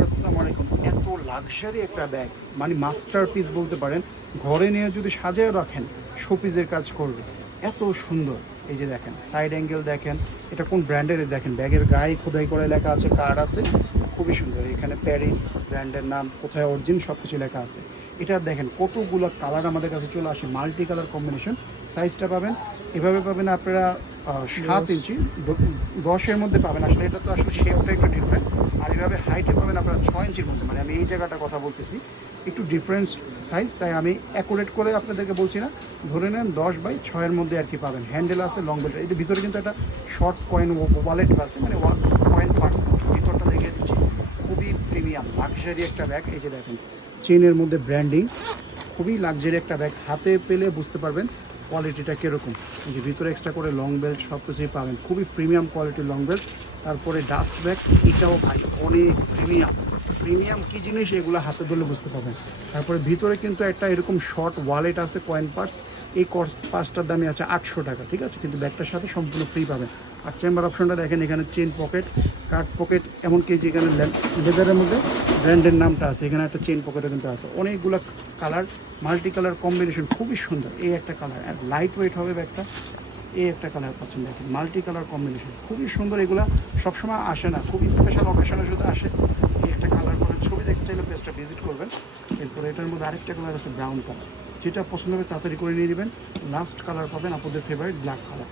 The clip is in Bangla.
আসসালামু আলাইকুম। এত লাক্সারি একটা ব্যাগ, মানে মাস্টারপিস বলতে পারেন। ঘরে নিয়ে যদি সাজিয়ে রাখেন, শোপিসের কাজ করবে। এত সুন্দর। এই যে দেখেন, সাইড অ্যাঙ্গেল দেখেন, এটা কোন ব্র্যান্ডের দেখেন, ব্যাগের গায়ে খোদাই করে লেখা আছে, কার্ড আছে, খুবই সুন্দর। এখানে প্যারিস ব্র্যান্ডের নাম, কোথায় অরিজিন, সব কিছু লেখা আছে। এটা দেখেন কতগুলো কালার আমাদের কাছে চলে আসে, মাল্টি কালার কম্বিনেশন। সাইজটা পাবেন এভাবে পাবেন আপনারা 7 ইঞ্চি, 10-এর মধ্যে পাবেন। আসলে এটা তো আসলে শেপটা একটু ডিফারেন্ট। আর এইভাবে হাইটে পাবেন আপনারা 6 ইঞ্চির মধ্যে, মানে আমি এই জায়গাটা কথা বলতেছি, একটু ডিফারেন্স সাইজ, তাই আমি অ্যাকুরেট করে আপনাদেরকে বলছি না। ধরে নেন 10/6-এর মধ্যে আর কি পাবেন। হ্যান্ডেল আছে, লং বেল্ট। এই যে ভিতরে কিন্তু একটা শর্ট কয়েন ওয়ালেট আছে, মানে কয়েন পার্টস ভিতরটা দেখিয়ে দিচ্ছি। খুবই প্রিমিয়াম লাক্সারি একটা ব্যাগ। এই যে দেখেন, চেনের মধ্যে ব্র্যান্ডিং, খুবই লাক্সারি একটা ব্যাগ। হাতে পেলে বুঝতে পারবেন কোয়ালিটিটা কীরকম। এই যে ভিতরে এক্সট্রা করে লং বেল্ট সব কিছুই পাবেন, খুবই প্রিমিয়াম কোয়ালিটির লং বেল্ট। তারপরে ডাস্ট ব্যাগ, এটাও ভাই অনেক প্রিমিয়াম। প্রিমিয়াম কী জিনিস এগুলো হাতে ধরলে বুঝতে পারবেন। তারপরে ভিতরে কিন্তু একটা এরকম শর্ট ওয়ালেট আছে, কয়েন পার্স। এই পার্সটার দামই আছে 800 টাকা, ঠিক আছে, কিন্তু ব্যাগটার সাথে সম্পূর্ণ ফ্রি পাবেন। আর চেম্বার অপশনটা দেখেন, এখানে চেন পকেট, কার্ড পকেট, এমনকি যেখানে লেদারের মধ্যে ব্র্যান্ডের নামটা আছে, এখানে একটা চেন পকেটও কিন্তু আছে। অনেকগুলো কালার, মাল্টি কালার কম্বিনেশন, খুবই সুন্দর। এই একটা কালার, আর লাইট ওয়েট হবে ব্যাগটা। এই একটা কালার পাচ্ছেন, দেখেন মাল্টি কালার কম্বিনেশন, খুবই সুন্দর। এগুলা সবসময় আসে না, খুবই স্পেশাল অকেশনে শুধু আসে। এই একটা কালার করেন, ছবি দেখতে চাইলে পেজটা ভিজিট করবেন। এরপরে এটার মধ্যে আরেকটা কালার আছে, ব্রাউন কালার। যেটা পছন্দ হবে তাড়াতাড়ি করে নিয়ে নেবেন। লাস্ট কালার পাবেন আপনাদের ফেভারিট ব্ল্যাক কালার।